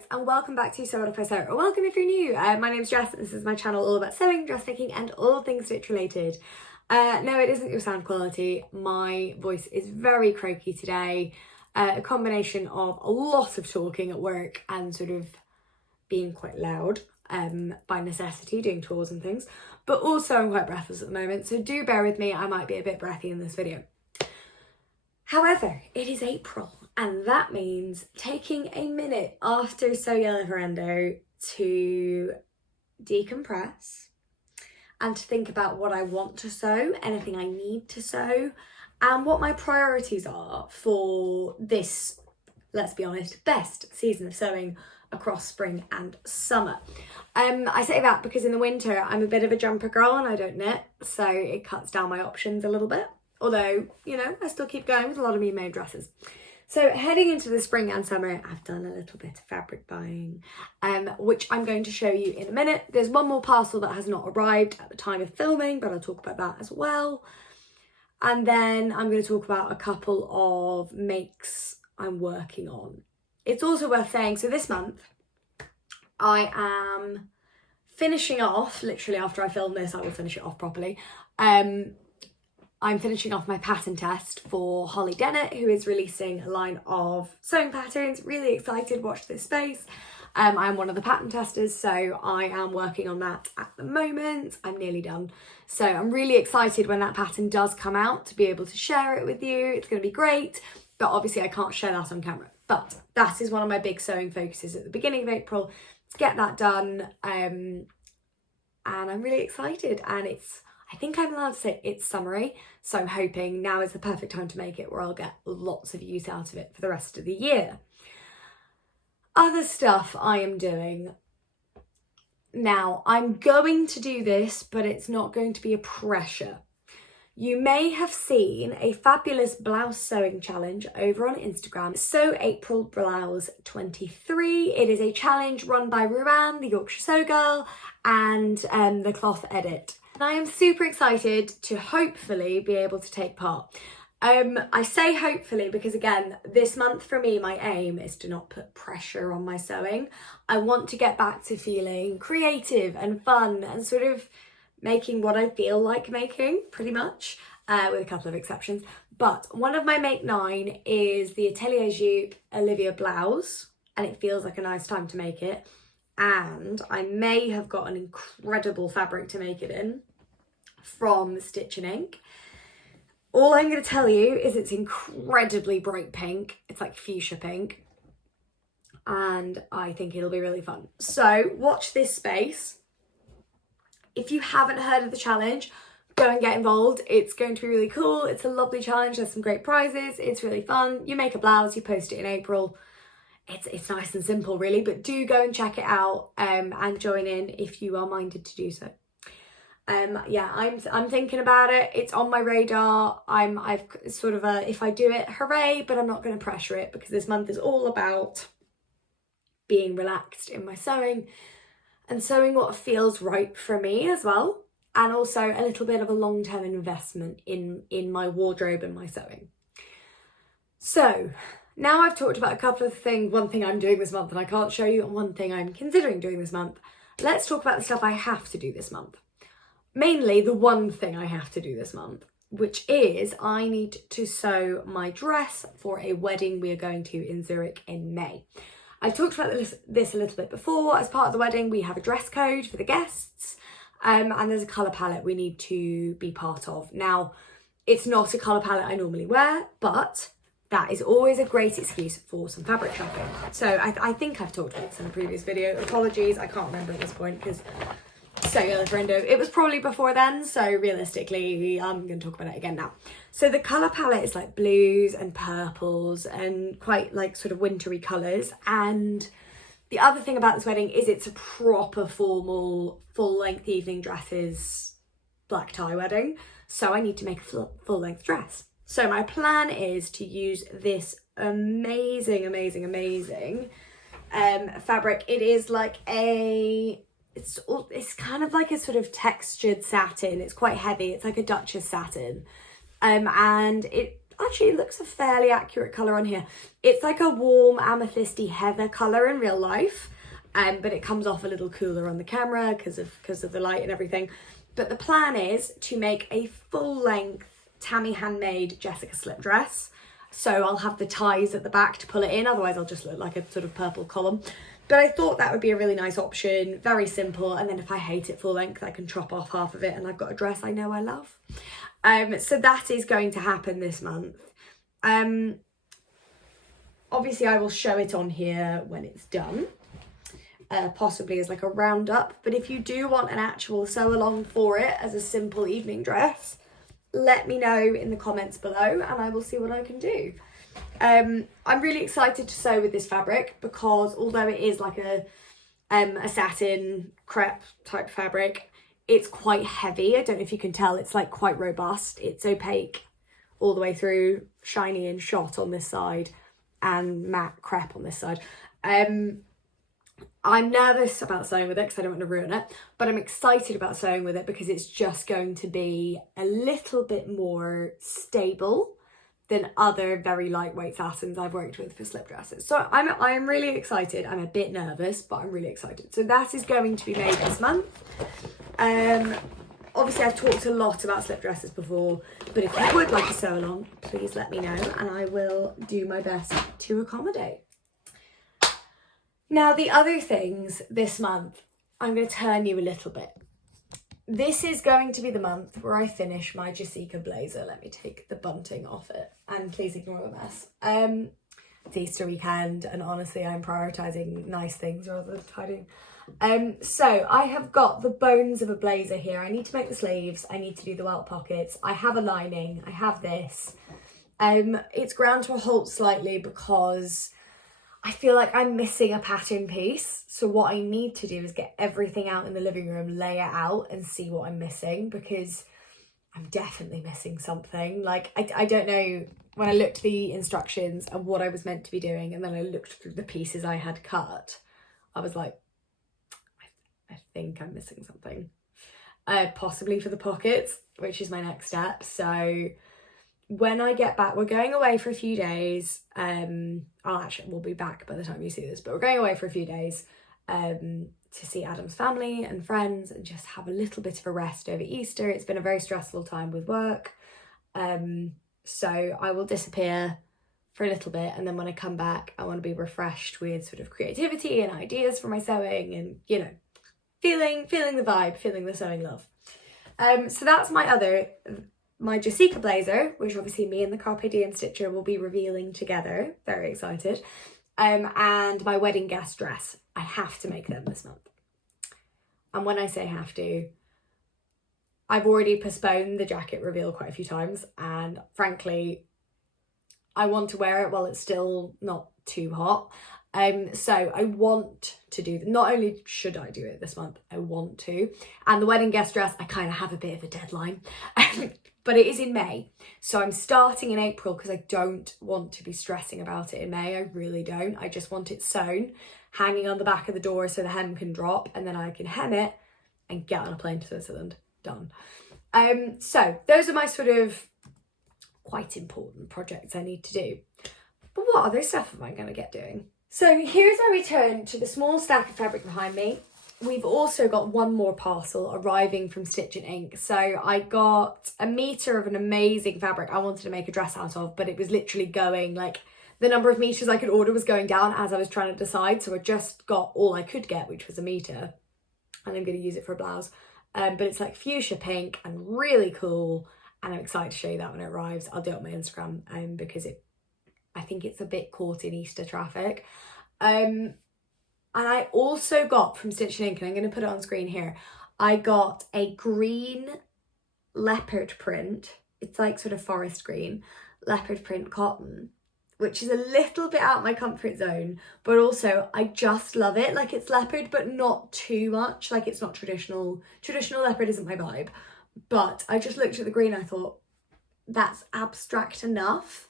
folks, and welcome back to Sew What Sew, or welcome if you're new. My name's Jess and this is my channel all about sewing, dressmaking and all things stitch related. No, it isn't your sound quality. My voice is very croaky today. A combination of a lot of talking at work and sort of being quite loud by necessity, doing chores and things, but also I'm quite breathless at the moment, so do bear with me. I might be a bit breathy in this video. However, it is April, and that means taking a minute after Sew Yellow Ferrando to decompress and to think about what I want to sew, anything I need to sew, and what my priorities are for this, let's be honest, best season of sewing across spring and summer. I say that because in the winter I'm a bit of a jumper girl and I don't knit, so it cuts down my options a little bit. Although, you know, I still keep going with a lot of me-made dresses. So heading into the spring and summer, I've done a little bit of fabric buying, which I'm going to show you in a minute. There's one more parcel that has not arrived at the time of filming, but I'll talk about that as well. And then I'm going to talk about a couple of makes I'm working on. It's also worth saying, so this month, I am finishing off, literally after I film this, I will finish it off properly. I'm finishing off my pattern test for Holly Dennett, who is releasing a line of sewing patterns. Really excited, watch this space. I'm one of the pattern testers, so I am working on that at the moment. I'm nearly done. So I'm really excited when that pattern does come out to be able to share it with you. It's going to be great, but obviously I can't share that on camera. But that is one of my big sewing focuses at the beginning of April, to get that done. And I'm really excited, and I think I'm allowed to say it's summery, so I'm hoping now is the perfect time to make it where I'll get lots of use out of it for the rest of the year. Other stuff I am doing. Now, I'm going to do this, but it's not going to be a pressure. You may have seen a fabulous blouse sewing challenge over on Instagram, Sew April Blouse 23. It is a challenge run by Ruan, the Yorkshire Sew Girl, and the Cloth Edit. And I am super excited to hopefully be able to take part. I say hopefully because, again, this month for me, my aim is to not put pressure on my sewing. I want to get back to feeling creative and fun and sort of making what I feel like making, pretty much, with a couple of exceptions. But one of my make 9 is the Atelier Jupe Olivia blouse, and it feels like a nice time to make it. And I may have got an incredible fabric to make it in from Stitch and Ink. All I'm going to tell you is it's incredibly bright pink. It's like fuchsia pink. And I think it'll be really fun. So watch this space. If you haven't heard of the challenge, go and get involved. It's going to be really cool. It's a lovely challenge. There's some great prizes. It's really fun. You make a blouse, you post it in April. It's nice and simple, really, but do go and check it out and join in if you are minded to do so. Yeah, I'm thinking about it. It's on my radar. I've sort of if I do it, hooray, but I'm not going to pressure it because this month is all about being relaxed in my sewing and sewing what feels right for me as well, and also a little bit of a long-term investment in my wardrobe and my sewing. So now I've talked about a couple of things, one thing I'm doing this month and I can't show you, and one thing I'm considering doing this month. Let's talk about the stuff I have to do this month. Mainly the one thing I have to do this month, which is I need to sew my dress for a wedding we are going to in Zurich in May. I talked about this a little bit before. As part of the wedding, we have a dress code for the guests, and there's a colour palette we need to be part of. Now, it's not a colour palette I normally wear, but that is always a great excuse for some fabric shopping. So I think I've talked about this in a previous video. Apologies, I can't remember at this point because Sew Yellow Ferrando, it was probably before then, so realistically I'm going to talk about it again now. So the colour palette is like blues and purples and quite like sort of wintry colours. And the other thing about this wedding is it's a proper formal full-length evening dresses black tie wedding, so I need to make a full-length dress. So my plan is to use this amazing fabric. It is like it's kind of like a sort of textured satin. It's quite heavy. It's like a Duchess satin. And actually it looks a fairly accurate colour on here. It's like a warm amethysty heather colour in real life, but it comes off a little cooler on the camera because of the light and everything. But the plan is to make a full-length Tammy handmade Jessica slip dress. So I'll have the ties at the back to pull it in, otherwise I'll just look like a sort of purple column. But I thought that would be a really nice option, very simple, and then if I hate it full length, I can chop off half of it and I've got a dress I know I love. So that is going to happen this month. Obviously I will show it on here when it's done, possibly as like a roundup, but if you do want an actual sew along for it as a simple evening dress, let me know in the comments below and I will see what I can do. I'm really excited to sew with this fabric because although it is like a satin crepe type fabric, it's quite heavy. I don't know if you can tell, it's like quite robust. It's opaque all the way through, shiny and shot on this side and matte crepe on this side. I'm nervous about sewing with it because I don't want to ruin it, but I'm excited about sewing with it because it's just going to be a little bit more stable than other very lightweight satins I've worked with for slip dresses. So I'm really excited. I'm a bit nervous, but I'm really excited. So that is going to be made this month. Obviously I've talked a lot about slip dresses before, but if you would like to sew along, please let me know and I will do my best to accommodate. Now the other things this month, I'm going to turn you a little bit. This is going to be the month where I finish my Jessica blazer. Let me take the bunting off it and please ignore the mess. It's Easter weekend and honestly I'm prioritising nice things rather than tidying. So I have got the bones of a blazer here. I need to make the sleeves. I need to do the welt pockets. I have a lining. I have this. It's ground to a halt slightly because I feel like I'm missing a pattern piece. So what I need to do is get everything out in the living room, lay it out and see what I'm missing because I'm definitely missing something. Like, I don't know, when I looked at the instructions and what I was meant to be doing and then I looked through the pieces I had cut, I was like, I think I'm missing something. Possibly for the pockets, which is my next step. So when I get back, we're going away for a few days. We'll be back by the time you see this, but we're going away for a few days to see Adam's family and friends and just have a little bit of a rest over Easter. It's been a very stressful time with work. So I will disappear for a little bit. And then when I come back, I want to be refreshed with sort of creativity and ideas for my sewing and, you know, feeling the vibe, feeling the sewing love. So that's my Jessica blazer, which obviously me and the Carpe Diem stitcher will be revealing together. Very excited. And my wedding guest dress. I have to make them this month. And when I say have to, I've already postponed the jacket reveal quite a few times. And frankly, I want to wear it while it's still not too hot. So I want to do, not only should I do it this month, I want to. And the wedding guest dress, I kind of have a bit of a deadline. But it is in May, so I'm starting in April because I don't want to be stressing about it in May. I really don't. I just want it sewn, hanging on the back of the door so the hem can drop and then I can hem it and get on a plane to Switzerland. Done. So those are my sort of quite important projects I need to do. But what other stuff am I going to get doing? So here's where we turn to the small stack of fabric behind me. We've also got one more parcel arriving from Stitch and Ink. So I got a metre of an amazing fabric I wanted to make a dress out of, but it was literally going, like, the number of metres I could order was going down as I was trying to decide. So I just got all I could get, which was a metre, and I'm going to use it for a blouse. But it's like fuchsia pink and really cool, and I'm excited to show you that when it arrives. I'll do it on my Instagram because I think it's a bit caught in Easter traffic. And I also got from Stitch and Ink, and I'm going to put it on screen here, I got a green leopard print. It's like sort of forest green leopard print cotton, which is a little bit out of my comfort zone, but also I just love it. Like, it's leopard, but not too much. Like, it's not traditional. Traditional leopard isn't my vibe, but I just looked at the green. I thought that's abstract enough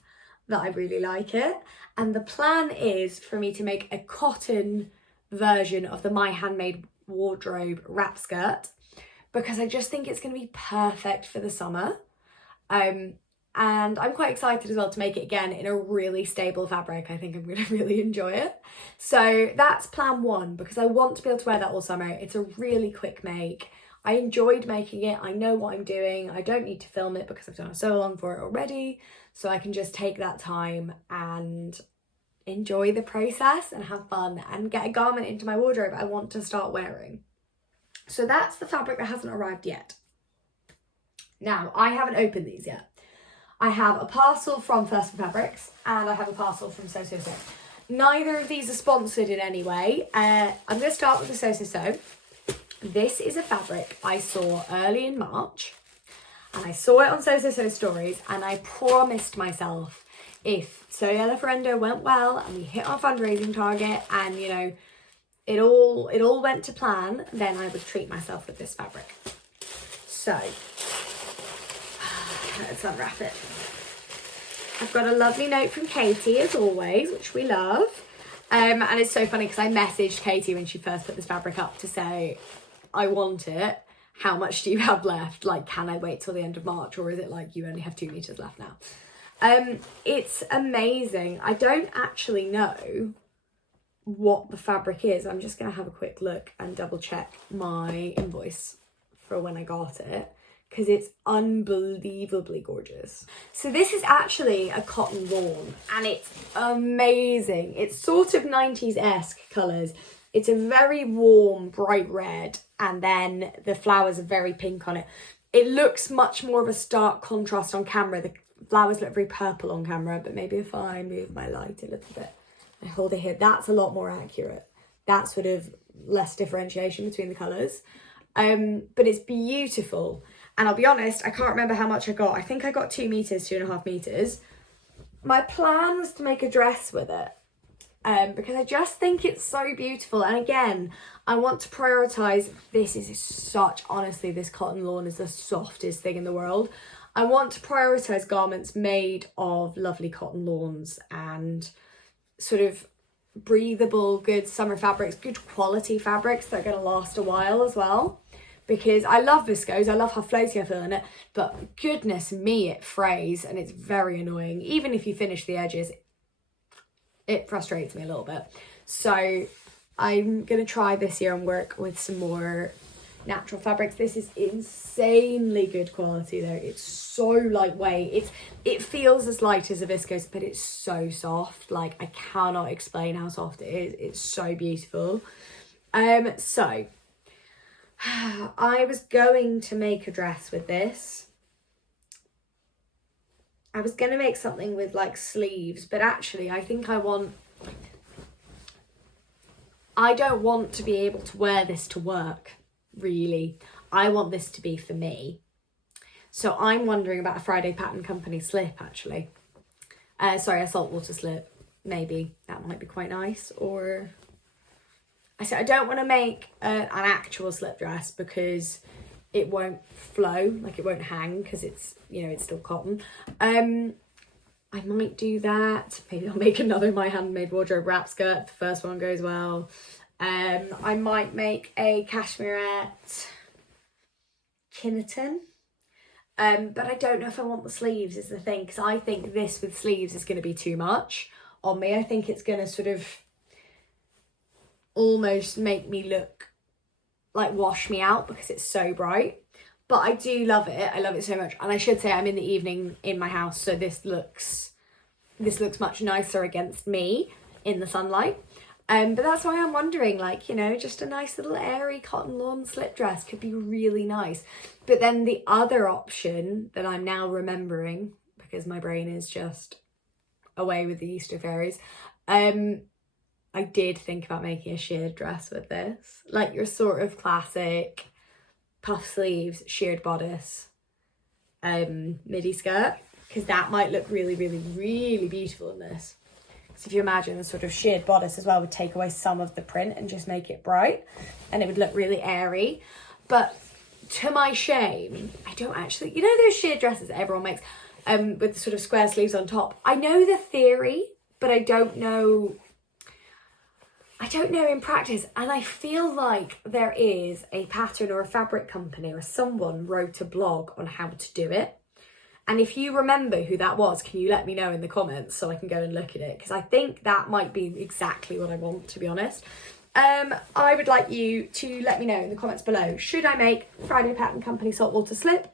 that I really like it. And the plan is for me to make a cotton version of the My Handmade Wardrobe wrap skirt because I just think it's going to be perfect for the summer. And I'm quite excited as well to make it again in a really stable fabric. I think I'm going to really enjoy it. So that's plan one, because I want to be able to wear that all summer. It's a really quick make. I enjoyed making it. I know what I'm doing. I don't need to film it because I've done so long for it already. So I can just take that time and enjoy the process and have fun and get a garment into my wardrobe I want to start wearing. So that's the fabric that hasn't arrived yet. Now, I haven't opened these yet. I have a parcel from First Fabrics and I have a parcel from So. Neither of these are sponsored in any way. I'm going to start with the So. This is a fabric I saw early in March, and I saw it on So stories, and I promised myself if So Yellowfriendo went well and we hit our fundraising target and, you know, it all went to plan, then I would treat myself with this fabric. So let's unwrap it. I've got a lovely note from Katie, as always, which we love. And it's so funny because I messaged Katie when she first put this fabric up to say, I want it. How much do you have left? Like, can I wait till the end of March? Or is it like you only have 2 meters left now? It's amazing. I don't actually know what the fabric is. I'm just going to have a quick look and double check my invoice for when I got it, because it's unbelievably gorgeous. So this is actually a cotton lawn and it's amazing. It's sort of 90s-esque colours. It's a very warm, bright red, and then the flowers are very pink on it. It looks much more of a stark contrast on camera. The flowers look very purple on camera, but maybe if I move my light a little bit, I hold it here, that's a lot more accurate. That's sort of less differentiation between the colours. But it's beautiful. And I'll be honest, I can't remember how much I got. I think I got 2 meters, 2.5 meters. My plan was to make a dress with it because I just think it's so beautiful. And again, I want to prioritise, honestly, this cotton lawn is the softest thing in the world. I want to prioritise garments made of lovely cotton lawns and sort of breathable, good summer fabrics, good quality fabrics that are going to last a while as well. Because I love viscose, I love how floaty I feel in it, but goodness me, it frays and it's very annoying. Even if you finish the edges, it frustrates me a little bit. So I'm going to try this year and work with some more natural fabrics. This is insanely good quality though. It's so lightweight. It feels as light as a viscose, but it's so soft. Like, I cannot explain how soft it is. It's so beautiful. So I was going to make a dress with this. I was going to make something with like sleeves, but actually I think I don't want to be able to wear this to work, really. I want this to be for me. So I'm wondering about a Friday Pattern Company slip, actually. Sorry, a saltwater slip. Maybe that might be quite nice. Or I said I don't want to make an actual slip dress because it won't flow, like it won't hang because it's, you know, it's still cotton. I might do that. Maybe I'll make another My Handmade Wardrobe wrap skirt if the first one goes well. I might make a cashmerette Kinnerton. But I don't know if I want the sleeves is the thing, because I think this with sleeves is going to be too much on me. I think it's going to sort of almost make me look like wash me out because it's so bright. But I do love it. I love it so much. And I should say I'm in the evening in my house, so this looks much nicer against me in the sunlight. But that's why I'm wondering, like, you know, just a nice little airy cotton lawn slip dress could be really nice. But then the other option that I'm now remembering, because my brain is just away with the Easter fairies, I did think about making a sheared dress with this. Like your sort of classic puff sleeves, sheared bodice, midi skirt, because that might look really, really, really beautiful in this. So if you imagine a sort of sheared bodice as well would take away some of the print and just make it bright, and it would look really airy. But to my shame, I don't actually, you know those sheared dresses that everyone makes with the sort of square sleeves on top? I know the theory, but I don't know in practice. And I feel like there is a pattern or a fabric company or someone wrote a blog on how to do it. And if you remember who that was, can you let me know in the comments so I can go and look at it? Because I think that might be exactly what I want, to be honest. I would like you to let me know in the comments below, should I make Friday Pattern Company saltwater slip,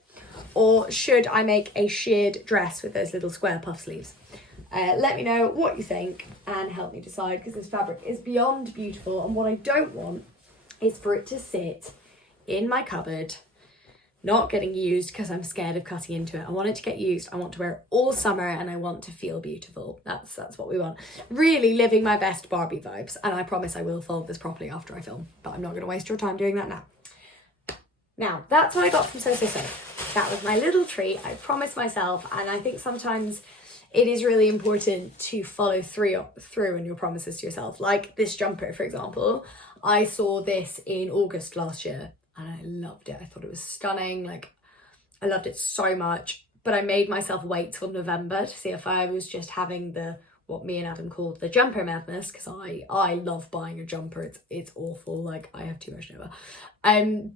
or should I make a sheared dress with those little square puff sleeves? Let me know what you think and help me decide, because this fabric is beyond beautiful, and what I don't want is for it to sit in my cupboard not getting used because I'm scared of cutting into it. I want it to get used. I want to wear it all summer, and I want to feel beautiful. That's what we want. Really living my best Barbie vibes, and I promise I will fold this properly after I film, but I'm not going to waste your time doing that now. Now, that's what I got from So. That was my little treat. I promised myself, and I think sometimes it is really important to follow through on your promises to yourself. Like this jumper, for example. I saw this in August last year, and I loved it. I thought it was stunning. Like, I loved it so much, but I made myself wait till November to see if I was just having what me and Adam called the jumper madness, because I love buying a jumper. It's awful. Like, I have too much Nova.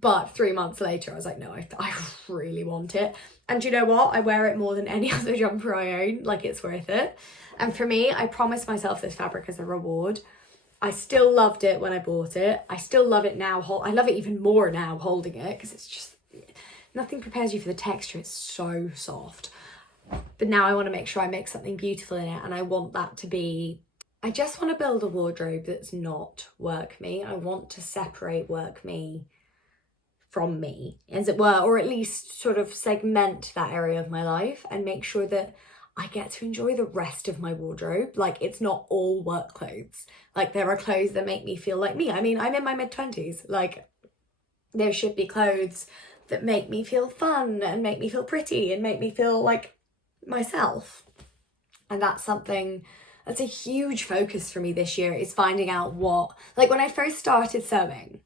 But 3 months later, I was like, no, I really want it. And you know what? I wear it more than any other jumper I own. Like, it's worth it. And for me, I promised myself this fabric as a reward. I still loved it when I bought it. I still love it now. I love it even more now holding it, because it's just, nothing prepares you for the texture. It's so soft. But now I want to make sure I make something beautiful in it, and I want that to be, I just want to build a wardrobe that's not work me. I want to separate work me from me, as it were, or at least sort of segment that area of my life and make sure that I get to enjoy the rest of my wardrobe. Like, it's not all work clothes. Like, there are clothes that make me feel like me. I mean, I'm in my mid-20s. Like, there should be clothes that make me feel fun and make me feel pretty and make me feel like myself. And that's something that's a huge focus for me this year, is finding out what, like, when I first started sewing,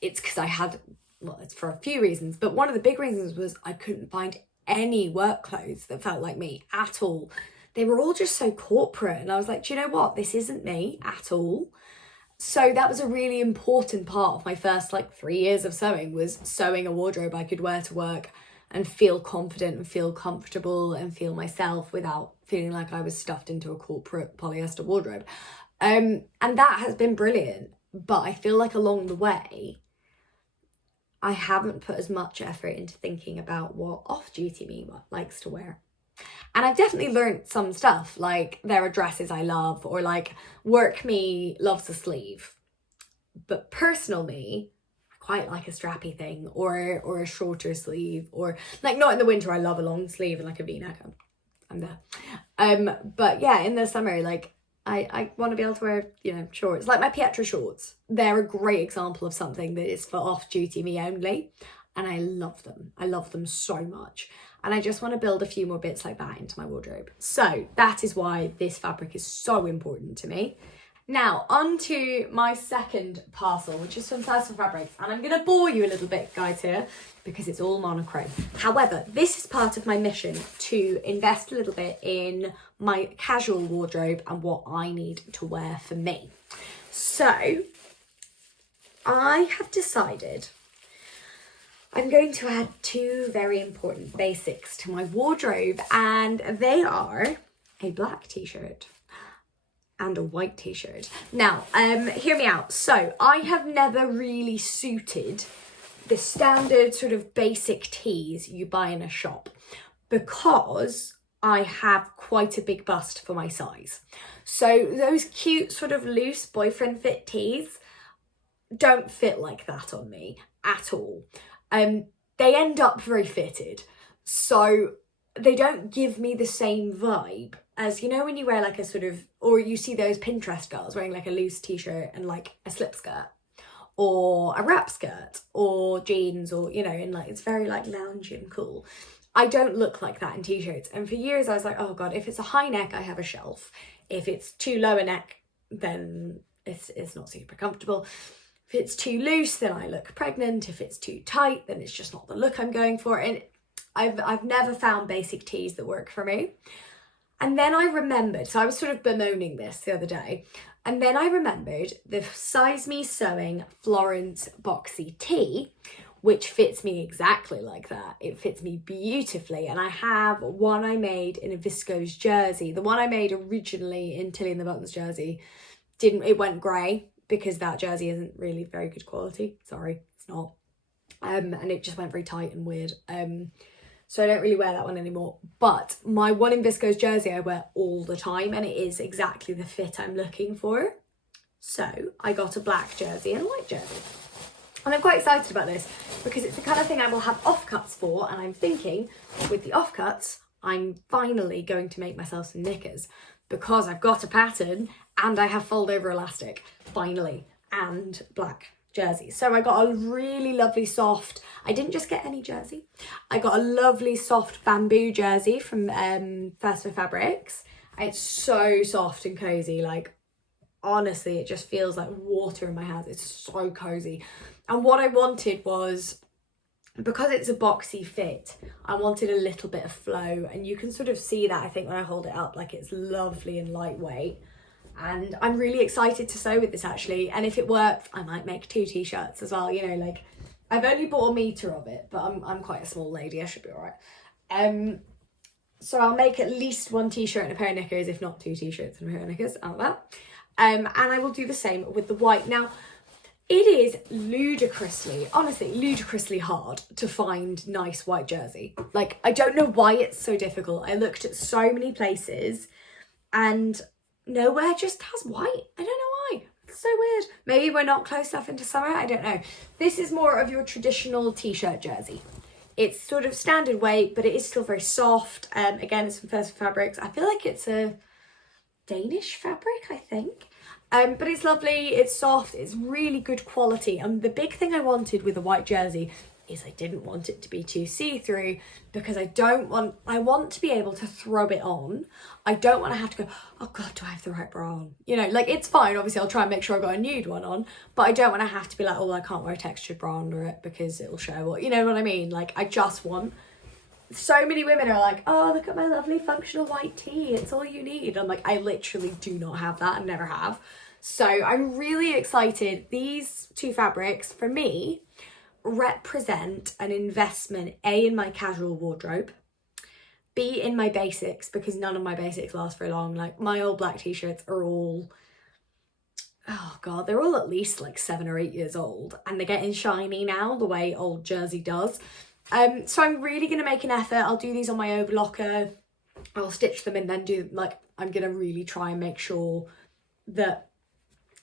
it's because I had, well, it's for a few reasons, but one of the big reasons was I couldn't find any work clothes that felt like me at all. They were all just so corporate, and I was like, do you know what? This isn't me at all. So that was a really important part of my first 3 years of sewing, was sewing a wardrobe I could wear to work and feel confident and feel comfortable and feel myself without feeling like I was stuffed into a corporate polyester wardrobe. And that has been brilliant. But I feel like along the way, I haven't put as much effort into thinking about what off-duty me likes to wear. And I've definitely learned some stuff, like there are dresses I love, or like work me loves a sleeve. But personal me, I quite like a strappy thing, or a shorter sleeve, or like, not in the winter, I love a long sleeve and like a V-neck. I'm there. But yeah, in the summer, like I want to be able to wear, shorts, like my Pietra shorts. They're a great example of something that is for off-duty me only. And I love them. I love them so much. And I just want to build a few more bits like that into my wardrobe. So that is why this fabric is so important to me. Now, on to my second parcel, which is from Slice of Fabric. And I'm going to bore you a little bit, guys, here, because it's all monochrome. However, this is part of my mission to invest a little bit in my casual wardrobe and what I need to wear for me. So I have decided I'm going to add two very important basics to my wardrobe, and they are a black t-shirt and a white t-shirt. Now, hear me out. So I have never really suited the standard sort of basic tees you buy in a shop, because I have quite a big bust for my size. So those cute sort of loose boyfriend fit tees don't fit like that on me at all. They end up very fitted, so they don't give me the same vibe as, when you wear like a sort of, or you see those Pinterest girls wearing like a loose t-shirt and like a slip skirt, or a wrap skirt, or jeans, or, and like, it's very like loungy and cool. I don't look like that in t-shirts. And for years I was like, oh God, if it's a high neck, I have a shelf. If it's too low a neck, then it's not super comfortable. If it's too loose, then I look pregnant. If it's too tight, then it's just not the look I'm going for. And I've never found basic tees that work for me. And then I remembered, so I was sort of bemoaning this the other day, and then I remembered the Size Me Sewing Florence boxy tee, which fits me exactly like that. It fits me beautifully. And I have one I made in a viscose jersey. The one I made originally in Tilly and the Buttons jersey it went grey because that jersey isn't really very good quality. Sorry, it's not. And it just went very tight and weird. So I don't really wear that one anymore. But my one in viscose jersey I wear all the time, and it is exactly the fit I'm looking for. So I got a black jersey and a white jersey. And I'm quite excited about this because it's the kind of thing I will have offcuts for. And I'm thinking with the offcuts, I'm finally going to make myself some knickers because I've got a pattern and I have fold over elastic, finally, and black jersey. So I got a really lovely soft, I didn't just get any jersey, I got a lovely soft bamboo jersey from Passover Fabrics. It's so soft and cozy, like honestly it just feels like water in my hands. It's so cozy. And what I wanted was, because it's a boxy fit, I wanted a little bit of flow, and you can sort of see that I think when I hold it up, like it's lovely and lightweight. And I'm really excited to sew with this actually, and if it works I might make 2 t-shirts as well, you know, like I've only bought a metre of it, but I'm quite a small lady, I should be alright. So I'll make at least 1 t-shirt and a pair of knickers, if not 2 t-shirts and a pair of knickers, out of that. And I will do the same with the white. Now it is honestly ludicrously hard to find nice white jersey. Like, I don't know why it's so difficult. I looked at so many places and nowhere just has white. I don't know why. It's so weird. Maybe we're not close enough into summer. I don't know. This is more of your traditional t-shirt jersey. It's sort of standard weight, but it is still very soft. Again, it's from Passover Fabrics. I feel like it's a Danish fabric, I think. But it's lovely, it's soft, it's really good quality. And the big thing I wanted with a white jersey is I didn't want it to be too see-through, because I want to be able to throw it on. I don't want to have to go, oh God, do I have the right bra on? You know, like it's fine. Obviously I'll try and make sure I've got a nude one on, but I don't want to have to be like, oh, I can't wear a textured bra under it because it'll show, or you know what I mean? Like I just want, so many women are like, oh, look at my lovely functional white tee, it's all you need. I'm like, I literally do not have that and never have. So I'm really excited. These 2 fabrics for me represent an investment, A, in my casual wardrobe, B, in my basics, because none of my basics last very long. Like my old black t-shirts are all, oh God, they're all at least like 7 or 8 years old, and they're getting shiny now the way old jersey does. So I'm really going to make an effort. I'll do these on my overlocker. I'll stitch them and then I'm going to really try and make sure that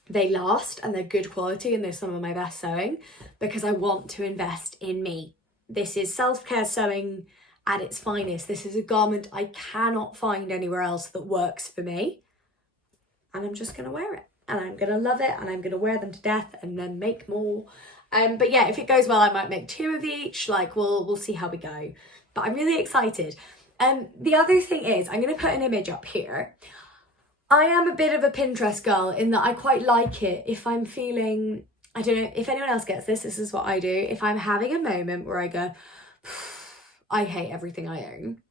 they last and they're good quality and they're some of my best sewing, because I want to invest in me. This is self-care sewing at its finest. This is a garment I cannot find anywhere else that works for me. And I'm just going to wear it. And I'm going to love it. And I'm going to wear them to death and then make more. But yeah, if it goes well, I might make 2 of each. Like we'll see how we go. But I'm really excited. The other thing is, I'm going to put an image up here. I am a bit of a Pinterest girl in that I quite like it if I'm feeling, I don't know if anyone else gets this, this is what I do. If I'm having a moment where I go, I hate everything I own,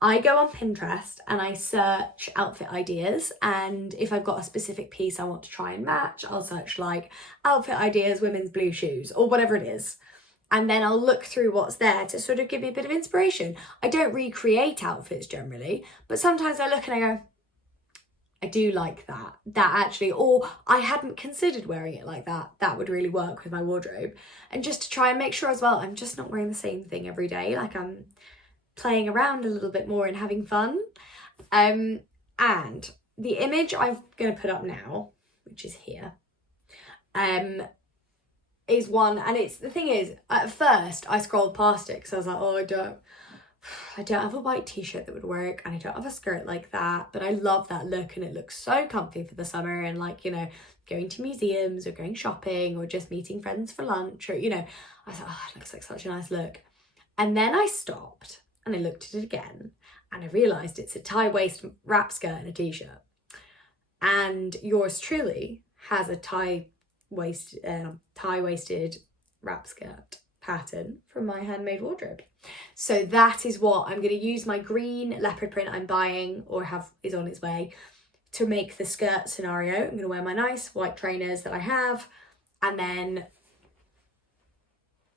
I go on Pinterest and I search outfit ideas, and if I've got a specific piece I want to try and match, I'll search like outfit ideas, women's blue shoes, or whatever it is. And then I'll look through what's there to sort of give me a bit of inspiration. I don't recreate outfits generally, but sometimes I look and I go, I do like that actually, or I hadn't considered wearing it like that. That would really work with my wardrobe. And just to try and make sure as well, I'm just not wearing the same thing every day. Like I'm playing around a little bit more and having fun. And the image I'm going to put up now, which is here, is one, and it's, the thing is, at first I scrolled past it because I was like, oh, I don't have a white t-shirt that would work, and I don't have a skirt like that, but I love that look and it looks so comfy for the summer, and like, you know, going to museums or going shopping or just meeting friends for lunch, or, you know, I thought, oh, it looks like such a nice look. And then I stopped and I looked at it again and I realised it's a tie waist wrap skirt and a t-shirt. And yours truly has a tie-waisted wrap skirt pattern from my handmade wardrobe. So that is what I'm going to use. My green leopard print I'm buying, or is on its way, to make the skirt scenario. I'm going to wear my nice white trainers that I have, and then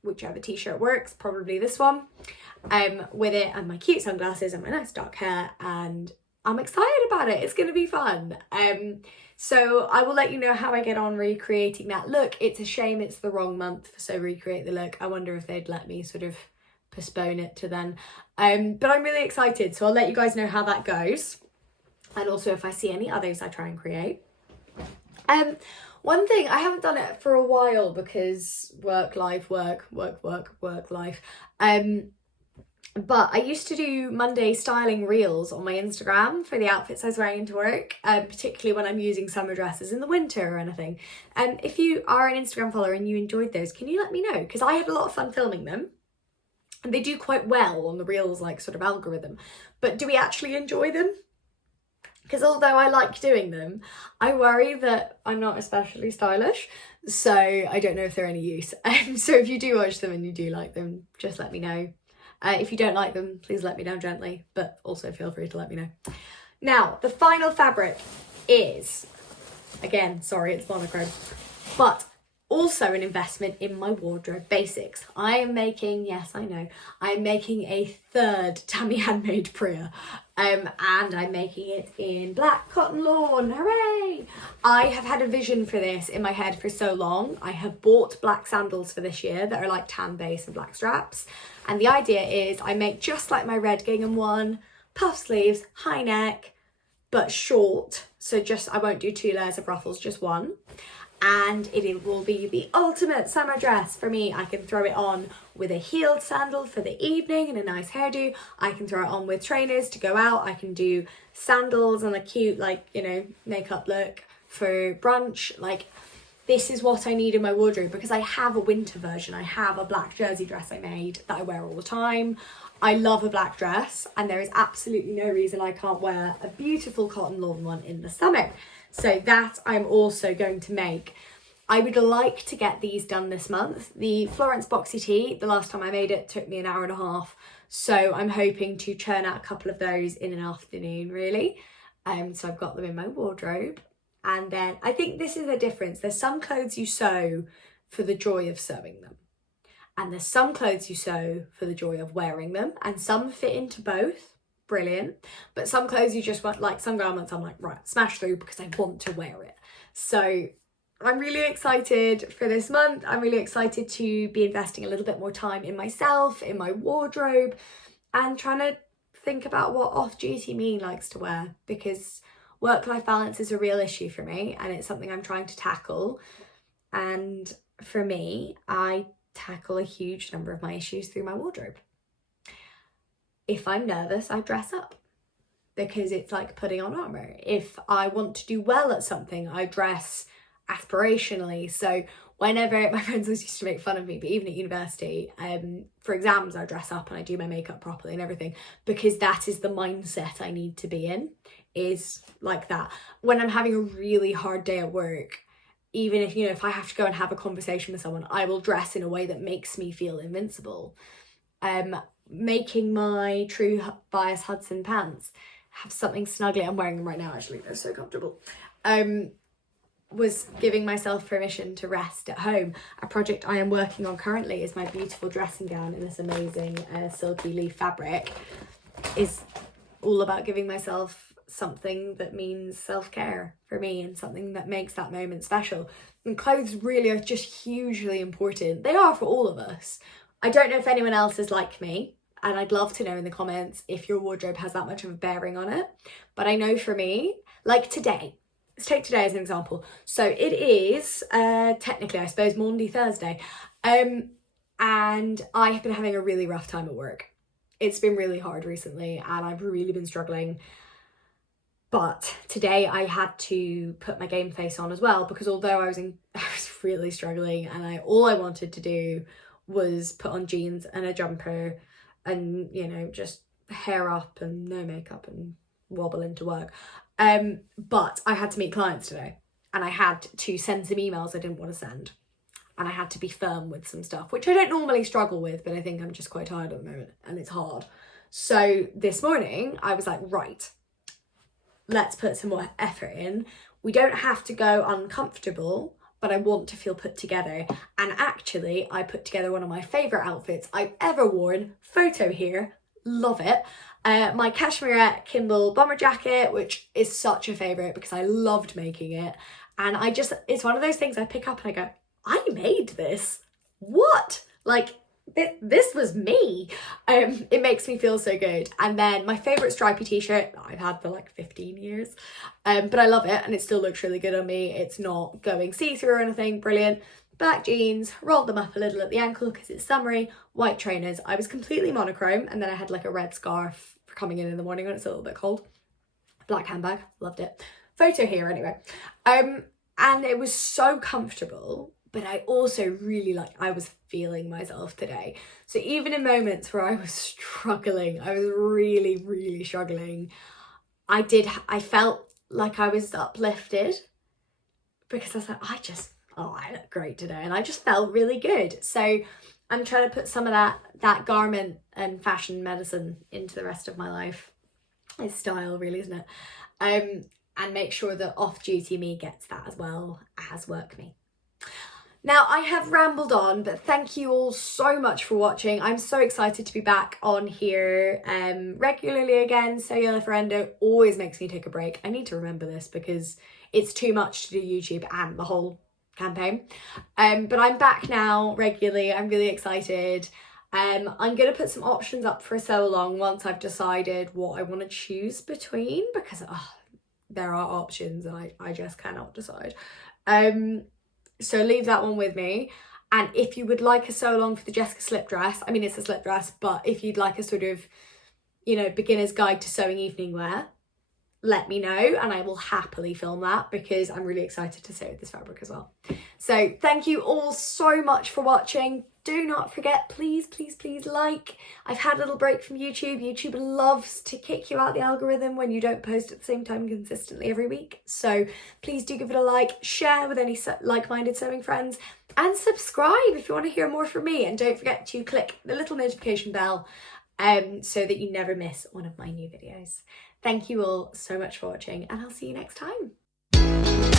whichever t-shirt works, probably this one, with it and my cute sunglasses and my nice dark hair, and I'm excited about it. It's going to be fun. So I will let you know how I get on recreating that look. It's a shame it's the wrong month for So Recreate the Look. I wonder if they'd let me sort of postpone it to then. But I'm really excited, so I'll let you guys know how that goes. And also if I see any others I try and create. One thing, I haven't done it for a while because work, life, work, life. But I used to do Monday styling reels on my Instagram for the outfits I was wearing into work, particularly when I'm using summer dresses in the winter or anything. And if you are an Instagram follower and you enjoyed those, can you let me know? Because I had a lot of fun filming them. And they do quite well on the reels, like, sort of algorithm. But do we actually enjoy them? Because although I like doing them, I worry that I'm not especially stylish. So I don't know if they're any use. So if you do watch them and you do like them, just let me know. If you don't like them, please let me know gently, but also feel free to let me know. Now, the final fabric is, again, sorry, it's monochrome, but also an investment in my wardrobe basics. I am making, yes, I know, I'm making a third Tammy Handmade Priya, and I'm making it in black cotton lawn, hooray! I have had a vision for this in my head for so long. I have bought black sandals for this year that are like tan base and black straps. And the idea is I make just like my red gingham one, puff sleeves, high neck, but short. So just, I won't do 2 layers of ruffles, just one. And it will be the ultimate summer dress for me. I can throw it on with a heeled sandal for the evening and a nice hairdo. I can throw it on with trainers to go out. I can do sandals and a cute, like, you know, makeup look for brunch. Like, this is what I need in my wardrobe because I have a winter version. I have a black jersey dress I made that I wear all the time. I love a black dress and there is absolutely no reason I can't wear a beautiful cotton lawn one in the summer. So that I'm also going to make. I would like to get these done this month. The Florence Boxy Tee, the last time I made it, took me an hour and a half. So I'm hoping to churn out a couple of those in an afternoon, really. So I've got them in my wardrobe. And then I think this is the difference. There's some clothes you sew for the joy of sewing them. And there's some clothes you sew for the joy of wearing them. And some fit into both. Brilliant. But some clothes you just want, like some garments I'm like, right, smash through because I want to wear it. So I'm really excited for this month. I'm really excited to be investing a little bit more time in myself, in my wardrobe, and trying to think about what off-duty me likes to wear, because work-life balance is a real issue for me and it's something I'm trying to tackle. And for me, I tackle a huge number of my issues through my wardrobe. If I'm nervous, I dress up because it's like putting on armor. If I want to do well at something, I dress aspirationally. So whenever, my friends always used to make fun of me, but even at university, for exams, I dress up and I do my makeup properly and everything, because that is the mindset I need to be in, is like that. When I'm having a really hard day at work, even if, you know, if I have to go and have a conversation with someone, I will dress in a way that makes me feel invincible. Making my True Bias Hudson pants, have something snuggly, I'm wearing them right now actually, they're so comfortable, was giving myself permission to rest at home. A project I am working on currently is my beautiful dressing gown in this amazing silky leaf fabric. Is all about giving myself something that means self-care for me and something that makes that moment special. And clothes really are just hugely important. They are for all of us. I don't know if anyone else is like me, and I'd love to know in the comments if your wardrobe has that much of a bearing on it. But I know for me, like today, let's take today as an example. So it is technically, I suppose, Maundy Thursday. And I have been having a really rough time at work. It's been really hard recently and I've really been struggling. But today I had to put my game face on as well, because although I was really struggling and all I wanted to do was put on jeans and a jumper and, you know, just hair up and no makeup and wobble into work. But I had to meet clients today and I had to send some emails I didn't want to send. And I had to be firm with some stuff, which I don't normally struggle with, but I think I'm just quite tired at the moment and it's hard. So this morning I was like, right, let's put some more effort in. We don't have to go uncomfortable, but I want to feel put together. And actually, I put together one of my favourite outfits I've ever worn. Photo here, love it. My cashmere Kimball bomber jacket, which is such a favourite because I loved making it. And it's one of those things I pick up and I go, I made this. What? Like, this was me. It makes me feel so good. And then my favourite stripy t-shirt that I've had for like 15 years, but I love it and it still looks really good on me. It's not going see-through or anything. Brilliant. Black jeans, rolled them up a little at the ankle because it's summery. White trainers. I was completely monochrome, and then I had like a red scarf for coming in the morning when it's a little bit cold. Black handbag, loved it. Photo here anyway. And it was so comfortable, but I also really I was feeling myself today. So even in moments where I was struggling, I was really, really struggling, I felt like I was uplifted because I was like, I look great today. And I just felt really good. So I'm trying to put some of that garment and fashion medicine into the rest of my life. It's style really, isn't it? And make sure that off-duty me gets that as well as work me. Now, I have rambled on, but thank you all so much for watching. I'm so excited to be back on here regularly again. So yeah, referendo always makes me take a break. I need to remember this because it's too much to do YouTube and the whole campaign. But I'm back now regularly. I'm really excited. I'm going to put some options up for so long once I've decided what I want to choose between, because there are options and I just cannot decide. So leave that one with me. And if you would like a sew along for the Jessica slip dress, I mean, it's a slip dress, but if you'd like a sort of, beginner's guide to sewing evening wear, let me know and I will happily film that because I'm really excited to sew with this fabric as well. So thank you all so much for watching. Do not forget, please, please, please like. I've had a little break from YouTube. YouTube loves to kick you out the algorithm when you don't post at the same time consistently every week. So please do give it a like, share with any like-minded sewing friends, and subscribe if you want to hear more from me. And don't forget to click the little notification bell so that you never miss one of my new videos. Thank you all so much for watching, and I'll see you next time.